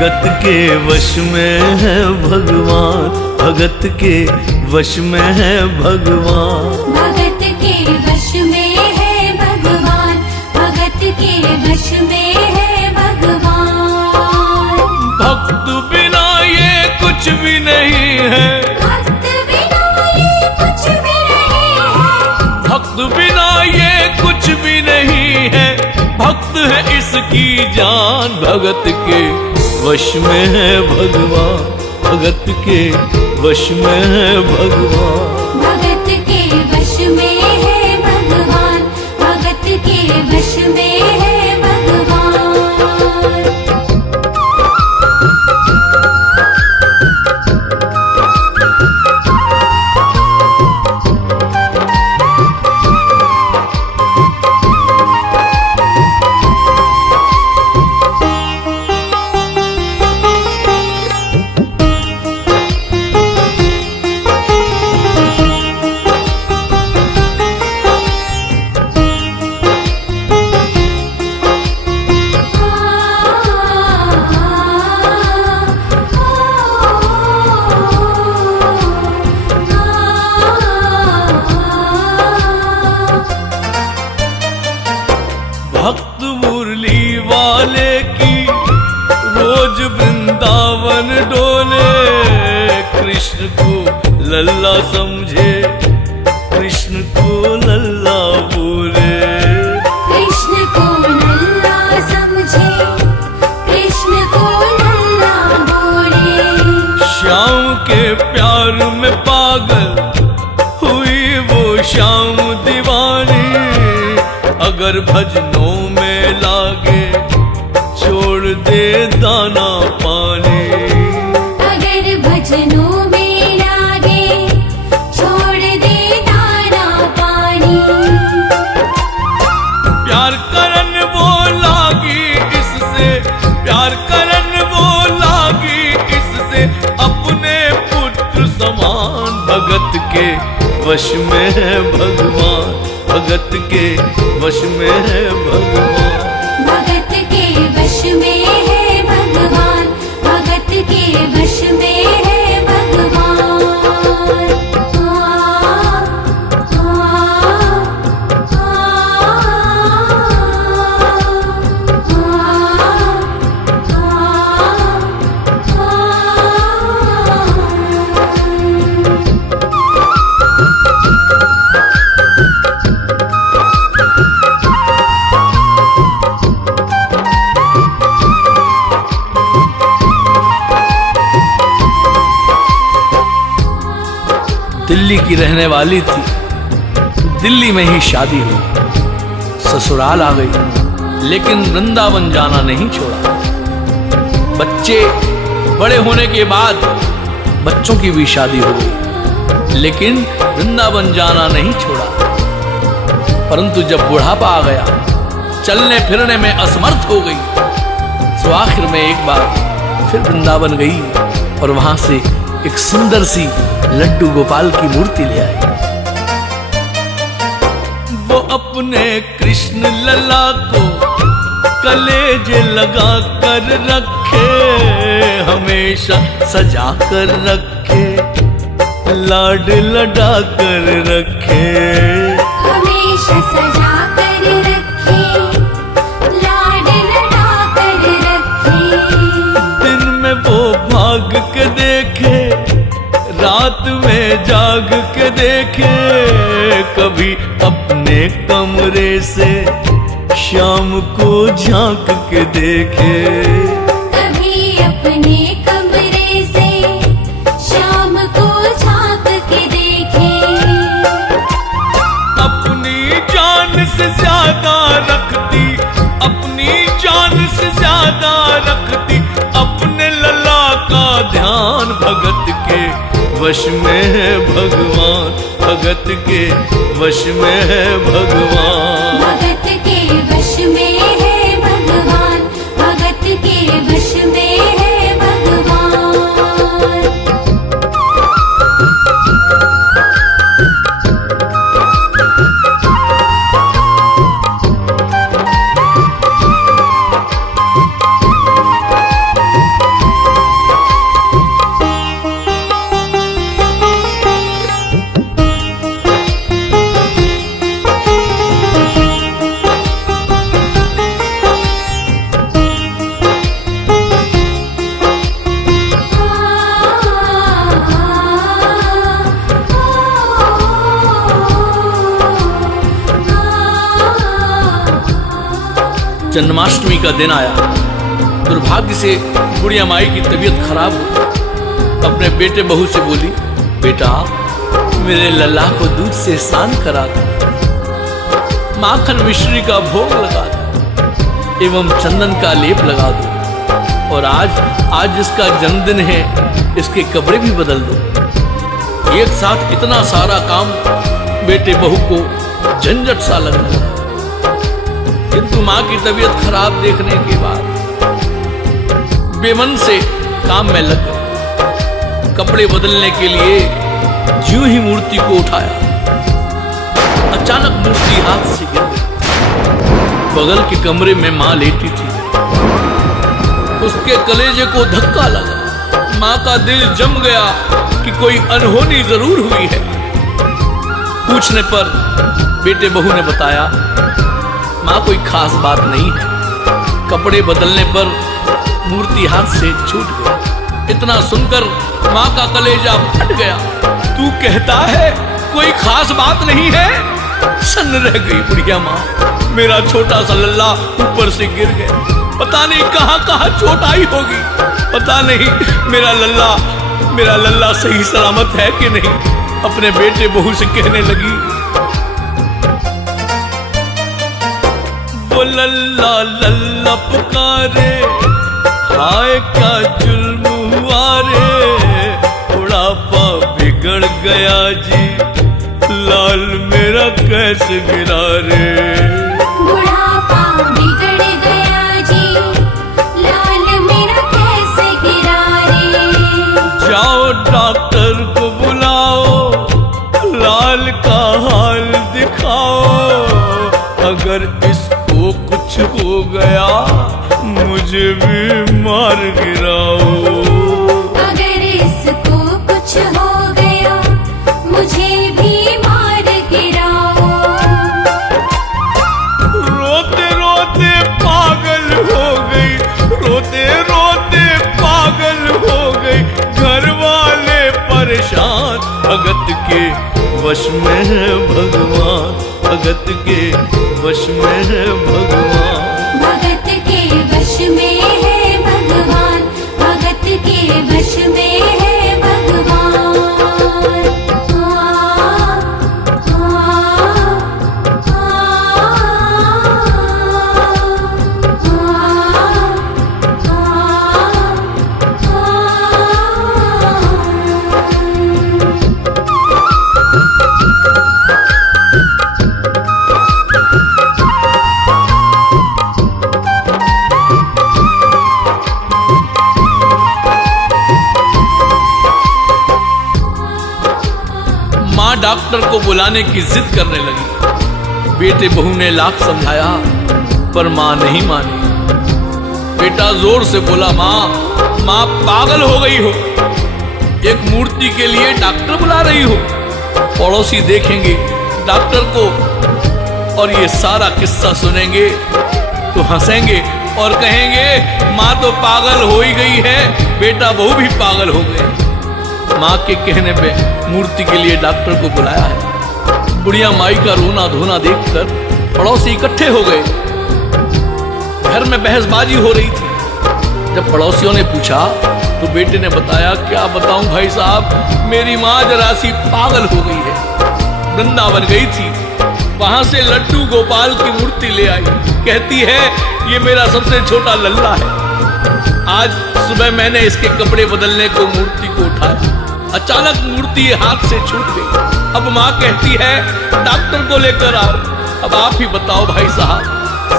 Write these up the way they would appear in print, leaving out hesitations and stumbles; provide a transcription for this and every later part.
भगत के वश में है भगवान, भगत के वश में है भगवान। भगत के वश में है भगवान, भगत के वश में है भगवान। भक्त बिना ये कुछ भी नहीं है, भक्त बिना ये कुछ भी नहीं है, भक्त बिना ये कुछ भी नहीं है। भक्त है इसकी जान, भगत के वश में है भगवान, भगत के वश में है भगवान। भगत के वश में है भगवान, भगत के वश में है भगवान। भक्त मुरली वाले की रोज वृंदावन डोले, कृष्ण को लल्ला समझे, कृष्ण को लल्ला बोले। कृष्ण को लल्ला समझे, कृष्ण को लल्ला बोले। श्याम के प्यार में पागल हुई वो श्याम दीवानी, अगर भजनों में लागे छोड़ दे दाना पानी। अगर भजनों में लागे छोड़ दे दाना पानी। प्यार करन वो लागी इससे, प्यार करन वो लागी इससे, अपने पुत्र समान। भगत के वश में है भगवान, भगत के वश में है भगवान। भगत के वश में है भगवान, भगत के वश में है भगवान। दिल्ली की रहने वाली थी, दिल्ली में ही शादी हुई, ससुराल आ गई, लेकिन वृंदावन जाना नहीं छोड़ा। बच्चे बड़े होने के बाद बच्चों की भी शादी हो गई, लेकिन वृंदावन जाना नहीं छोड़ा। परंतु जब बुढ़ापा आ गया, चलने फिरने में असमर्थ हो गई, तो आखिर में एक बार फिर वृंदावन गई और वहां से एक सुंदर सी लड्डू गोपाल की मूर्ति ले आई। वो अपने कृष्ण लला को कलेजे लगा कर रखे, हमेशा सजा कर रखे, लाड लडा कर रखे। हमेशा सजा कर रखे, लाड लडा कर रखे। दिन में वो भाग के देखे, रात में जाग के देखे, कभी अपने कमरे से शाम को झांक के देखे। कभी अपने कमरे से शाम को झांक के देखे। अपनी जान से ज्यादा रखती, अपनी जान से ज्यादा रखती, अपने लला का ध्यान। भगत के वश में है भगवान, भगत के वश में है भगवान। भगत के वश में है भगवान, भगत के वश में है भगवान। जन्माष्टमी का दिन आया। दुर्भाग्य से बुढ़िया माई की तबीयत खराब हो अपने बेटे बहू से बोली, बेटा मेरे लल्ला को दूध से स्नान करा दो, माखन मिश्री का भोग लगा दो एवं चंदन का लेप लगा दो, और आज जिसका जन्मदिन है इसके कपड़े भी बदल दो। एक साथ इतना सारा काम बेटे बहू को झंझट सा लगने लगा, किंतु मां की तबीयत खराब देखने के बाद बेमन से काम में लग गए। कपड़े बदलने के लिए ज्यों ही मूर्ति को उठाया, अचानक मूर्ति हाथ से गिर गई। बगल के कमरे में मां लेटी थी, उसके कलेजे को धक्का लगा। मां का दिल जम गया कि कोई अनहोनी जरूर हुई है। पूछने पर बेटे बहू ने बताया, मां कोई खास बात नहीं है, कपड़े बदलने पर मूर्ति हाथ से छूट गई। इतना सुनकर मां का कलेजा फट गया। तू कहता है कोई खास बात नहीं है? सन्न रह गई बुढ़िया मां। मेरा छोटा सा लल्ला ऊपर से गिर गया, पता नहीं कहां कहां चोट आई होगी, पता नहीं मेरा लल्ला सही सलामत है कि नहीं। अपने बेटे बहू से कहने लगी, वो लल्ला लल्ला पुकारे, हाय क्या जुल्म हुआ रे, बुढ़ापा बिगड़ गया जी, लाल मेरा कैसे गिरा रे। बुढ़ापा बिगड़ गया जी, लाल मेरा कैसे गिरा रे। जाओ डॉक्टर को बुलाओ, लाल का हाल दिखाओ, अगर इसको कुछ हो गया मुझे भी मार गिराओ। अगर इसको कुछ हो गया मुझे भी मार गिराओ। रोते रोते पागल हो गई, रोते रोते पागल हो गई, घर वाले परेशान। भगत के वश में है भगवान, भगत के वश में है भगवान। भगत के वश में है भगवान, भगत के वश में है भगवान। डॉक्टर को बुलाने की जिद करने लगी। बेटे बहू ने लाख समझाया पर मां नहीं मानी। बेटा जोर से बोला, मां पागल हो गई हो, एक मूर्ति के लिए डॉक्टर बुला रही हो। पड़ोसी देखेंगे डॉक्टर को और ये सारा किस्सा सुनेंगे तो हंसेंगे और कहेंगे मां तो पागल हो ही गई है, बेटा बहू भी पागल हो गए। मां के कहने पे मूर्ति के लिए डॉक्टर को बुलाया है। बुढ़िया माई का रोना धोना देखकर पड़ोसी इकट्ठे हो गए। घर में बहसबाजी हो रही थी। जब पड़ोसियों ने पूछा तो बेटे ने बताया, क्या बताऊं भाई साहब, मेरी माँ जरा सी पागल हो गई है। वृंदावन गई थी, वहां से लड्डू गोपाल की मूर्ति ले आई, कहती है ये मेरा सबसे छोटा लल्ला है। आज सुबह मैंने इसके कपड़े बदलने को मूर्ति को उठाया, अचानक मूर्ति हाथ से छूट गई। अब माँ कहती है डॉक्टर को लेकर आओ। अब आप ही बताओ भाई साहब,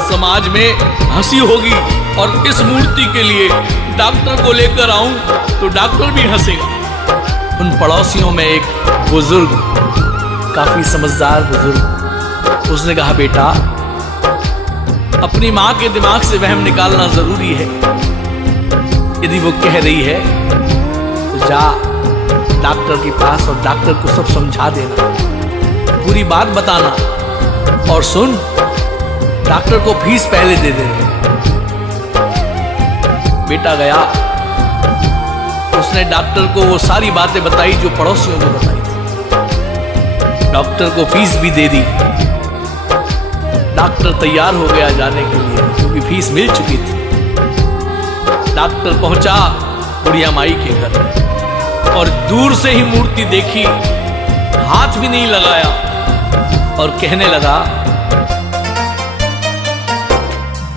समाज में हंसी होगी और इस मूर्ति के लिए डॉक्टर को लेकर आऊं तो डॉक्टर भी हंसेगा। उन पड़ोसियों में एक बुजुर्ग, काफी समझदार बुजुर्ग, उसने कहा, बेटा अपनी माँ के दिमाग से वहम निकालना जरूरी है। यदि वो कह रही है तो जा डॉक्टर के पास और डॉक्टर को सब समझा देना, पूरी बात बताना, और सुन डॉक्टर को फीस पहले दे देना। बेटा गया, उसने डॉक्टर को वो सारी बातें बताई जो पड़ोसियों को बताई थी। डॉक्टर को फीस भी दे दी। डॉक्टर तैयार हो गया जाने के लिए, क्योंकि फीस मिल चुकी थी। डॉक्टर पहुंचा बुढ़िया माई के घर और दूर से ही मूर्ति देखी, हाथ भी नहीं लगाया और कहने लगा,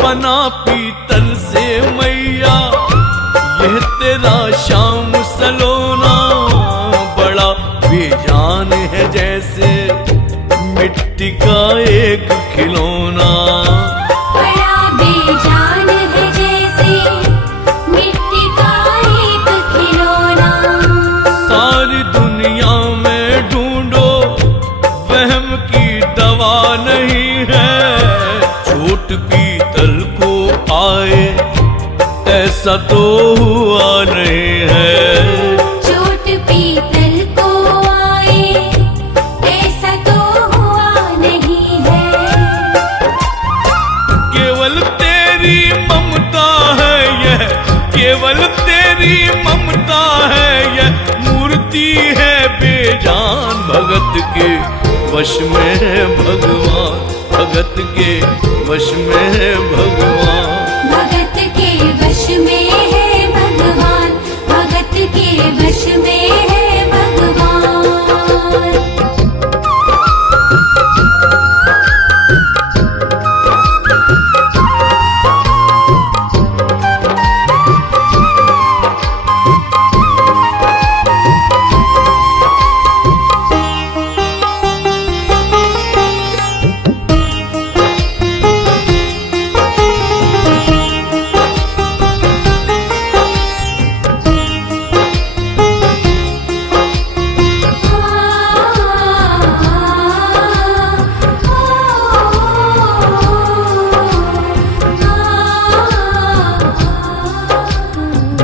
बना पीतल से मैया यह तेरा शाम सलोना, बड़ा बेजान है जैसे मिट्टी का एक खिलौना। बड़ा बेजान है जैसे मिट्टी का एक खिलौना। सारी दुनिया में ढूंढो वहम की दवा नहीं है, चोट पीतल को आए ऐसा तो हुआ नहीं है। चोट पीतल को आए ऐसा तो हुआ नहीं है। केवल तेरी ममता है यह, केवल तेरी ममता है यह, मूर्ति है बेजान भगत के वश में है भगवान, भगत के वश में है भगवान। भगत के वश में है भगवान, भगत के वश में है भगवान।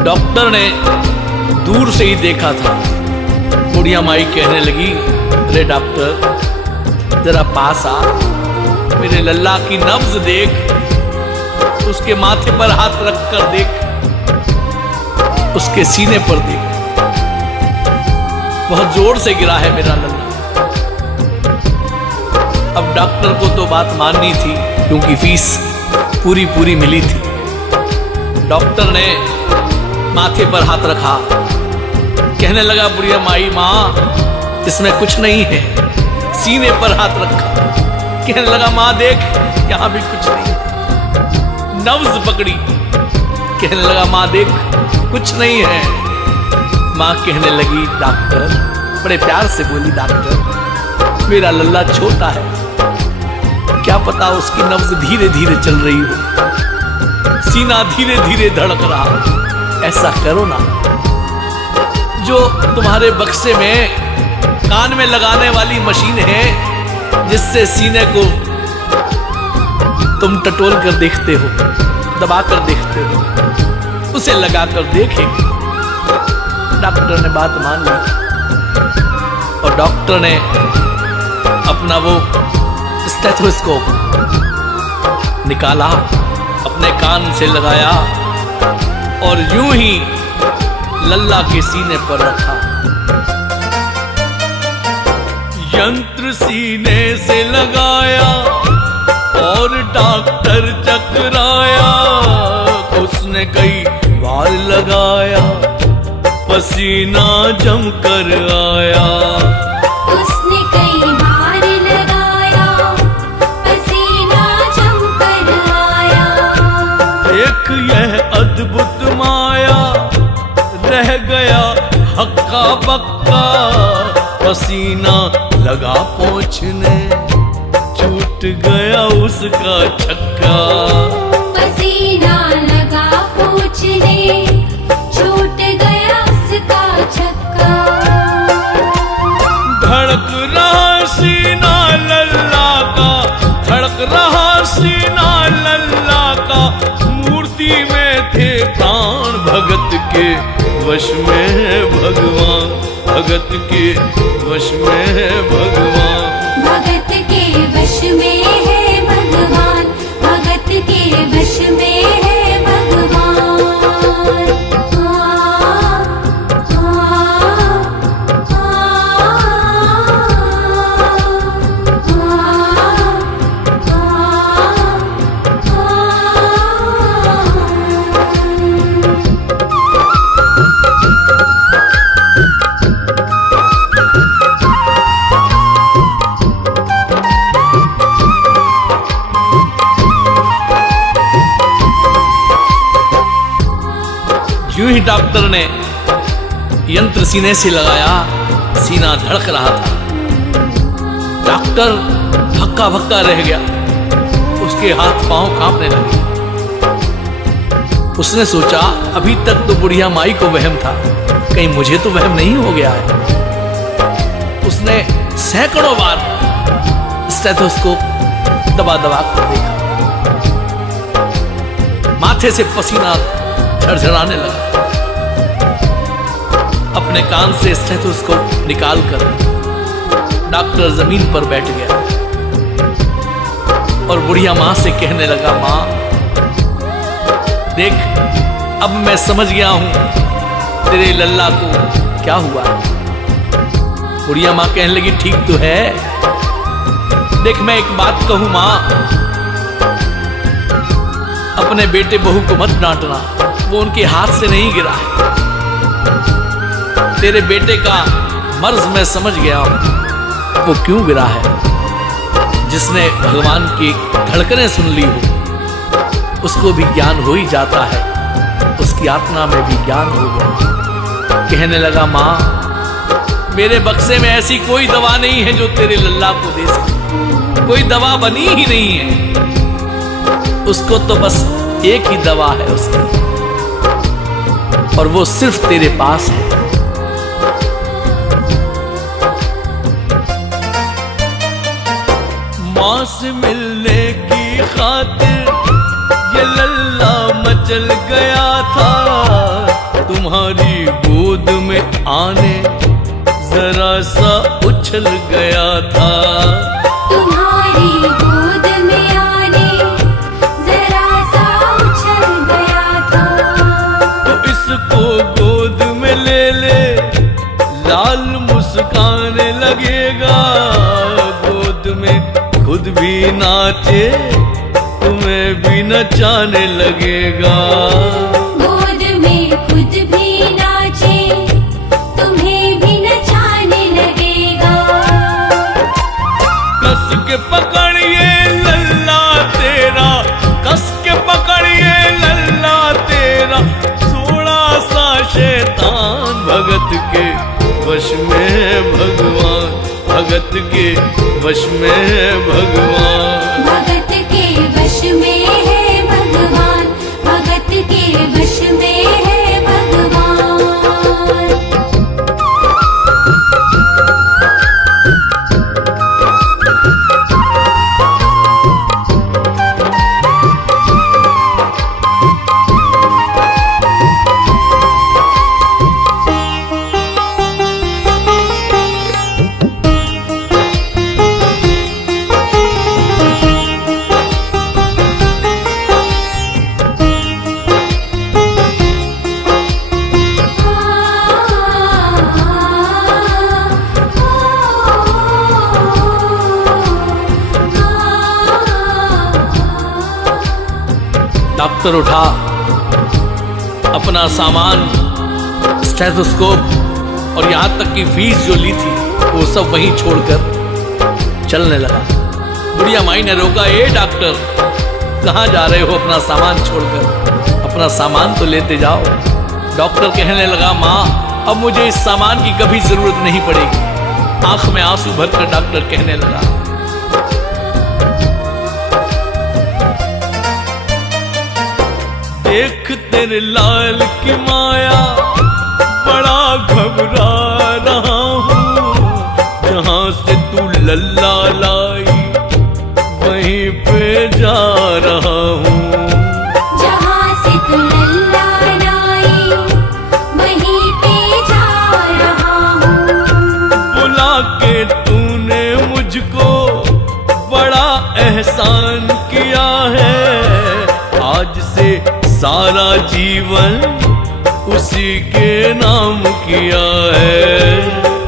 डॉक्टर ने दूर से ही देखा था। बुढ़िया माई कहने लगी, अरे डॉक्टर जरा पास आ, मेरे लल्ला की नब्ज देख, उसके माथे पर हाथ रख कर देख, उसके सीने पर देख, बहुत जोर से गिरा है मेरा लल्ला। अब डॉक्टर को तो बात माननी थी, क्योंकि फीस पूरी पूरी मिली थी। डॉक्टर ने माथे पर हाथ रखा, कहने लगा, बुढ़िया माई माँ इसमें कुछ नहीं है। सीने पर हाथ रखा, कहने लगा, माँ देख यहां भी कुछ नहीं। नब्ज पकड़ी, कहने लगा, माँ देख कुछ नहीं है। माँ कहने लगी, डॉक्टर, बड़े प्यार से बोली, डॉक्टर मेरा लल्ला छोटा है, क्या पता उसकी नब्ज धीरे धीरे चल रही हो, सीना धीरे धीरे धड़क रहा हो। ऐसा करो ना, जो तुम्हारे बक्से में कान में लगाने वाली मशीन है, जिससे सीने को तुम टटोल कर देखते हो, दबा कर देखते हो, उसे लगा कर देखेंगे। डॉक्टर ने बात मान ली और डॉक्टर ने अपना वो स्टेथोस्कोप निकाला, अपने कान से लगाया और यूं ही लल्ला के सीने पर रखा। यंत्र सीने से लगाया और डॉक्टर चकराया, उसने कई बार लगाया, पसीना जम कर आया। उसने कई बार लगाया, पसीना जम कर आया। एक यह अद्भुत माया, रह गया हक्का बक्का, पसीना लगा पोंछने, छूट गया उसका छक्का। पसीना लगा पोंछने, छूट गया उसका छक्का। धड़क रहा सीना लल्ला का, धड़क रहा सीना लल्ला का, मूर्ति में थे प्राण भगत के वश में है भगवान, भगत के वश में है भगवान। भगत के वश में है भगवान, भगत के वश में है भगवान। डॉक्टर ने यंत्र सीने से लगाया, सीना धड़क रहा था। डॉक्टर हक्का भक्का रह गया, उसके हाथ पांव कांपने लगे। उसने सोचा अभी तक तो बुढ़िया माई को वहम था, कहीं मुझे तो वहम नहीं हो गया है। उसने सैकड़ों बार स्टेथोस्कोप दबा दबा कर देखा। माथे से पसीना झरझराने लगा। अपने कान से स्टेथोस्कोप निकालकर डॉक्टर जमीन पर बैठ गया और बुढ़िया मां से कहने लगा, मां देख, अब मैं समझ गया हूं तेरे लल्ला को क्या हुआ है। बुढ़िया मां कहने लगी, ठीक तो है। देख मैं एक बात कहूं मां, अपने बेटे बहू को मत डांटना, वो उनके हाथ से नहीं गिरा है। तेरे बेटे का मर्ज मैं समझ गया हूं, वो क्यों गिरा है। जिसने भगवान की धड़कनें सुन ली हो उसको भी ज्ञान हो ही जाता है, उसकी आत्मा में भी ज्ञान हो गया। कहने लगा, मां मेरे बक्से में ऐसी कोई दवा नहीं है जो तेरे लल्ला को दे सके, कोई दवा बनी ही नहीं है। उसको तो बस एक ही दवा है उसकी, और वो सिर्फ तेरे पास है। मां से मिलने की खातिर ये लल्ला मचल गया था, तुम्हारी गोद में आने जरा सा उछल गया था। तुम्हारी गोद में आने जरा सा उछल गया था। तो इसको गोद में ले ले, लाल मुस्काने लगेगा। गोद में खुद भी नाचे, तुम्हें भी नचाने लगेगा। गोद में खुद भी नाचे, तुम्हें भी नचाने लगेगा। कस के पकड़िए लल्ला तेरा, कस के पकड़िए लल्ला तेरा, थोड़ा सा शैतान भगत के वश में भगवान, भगत के वश में भगवान। भगत के वश में है भगवान, भगत के वश में है भगवान। डॉक्टर उठा, अपना सामान, स्टेथोस्कोप और यहां तक की फीस जो ली थी वो सब वहीं छोड़कर चलने लगा। बुढ़िया माई ने रोका, ए डॉक्टर कहां जा रहे हो अपना सामान छोड़कर, अपना सामान तो लेते जाओ। डॉक्टर कहने लगा, मां अब मुझे इस सामान की कभी जरूरत नहीं पड़ेगी। आंख में आंसू भरकर डॉक्टर कहने लगा, देख तेरे लाल की माया, बड़ा घबरा रहा हूँ। जहां से तू लल्ला लाई वहीं पे जा रहा हूँ। जहां से तू लल्ला लाई वहीं पे जा रहा हूँ। बुला के तूने मुझको बड़ा एहसान किया है। आज से सारा जीवन उसी के नाम किया है।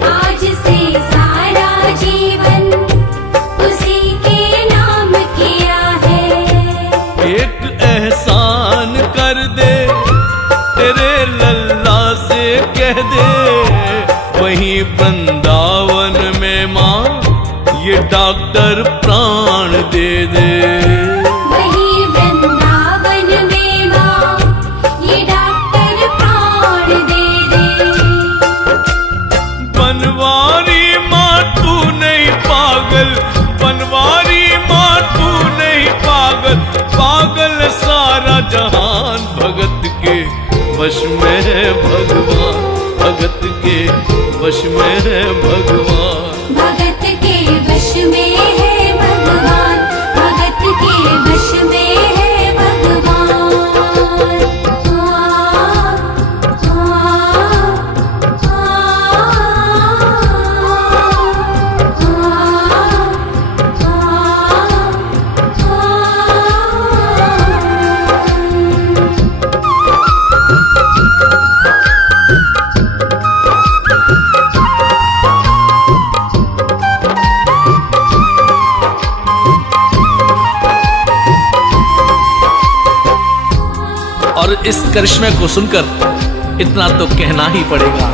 आज से सारा जीवन उसी के नाम किया है। एक एहसान कर दे, तेरे लल्ला से कह दे, वहीं वृंदावन में माँ ये डॉक्टर प्राण दे दे। वहीं वृंदावन में माँ ये डॉक्टर प्राण वश में है भगवान, भगत के वश में है भगवान। भगत के वश में है भगवान, भगत के वश में है भगवान। और इस करिश्मे को सुनकर इतना तो कहना ही पड़ेगा,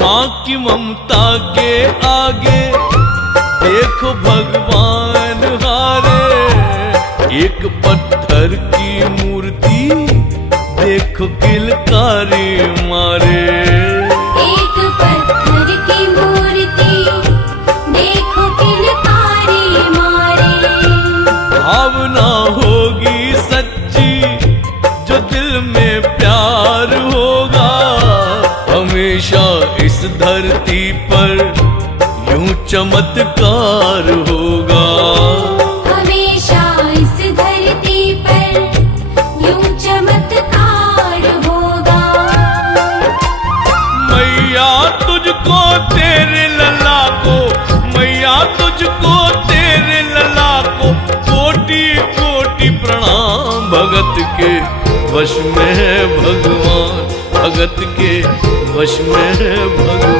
माँ की ममता के आगे देखो भगवान हारे। एक पत्थर की मूर्ति देखो किलकारी मारे। एक पत्थर की मूर्ति देखो किलकारी मारे। भावना होगी सच्ची जो दिल में प्यार होगा, हमेशा इस धरती पर यूं चमत्कार होगा। हमेशा इस धरती पर यूं चमत्कार होगा। मैया तुझको तेरे लला को, मैया तुझको तेरे लला को कोटि कोटि प्रणाम। भगत के वश में है भगवान, भगत के वश में है भगवान।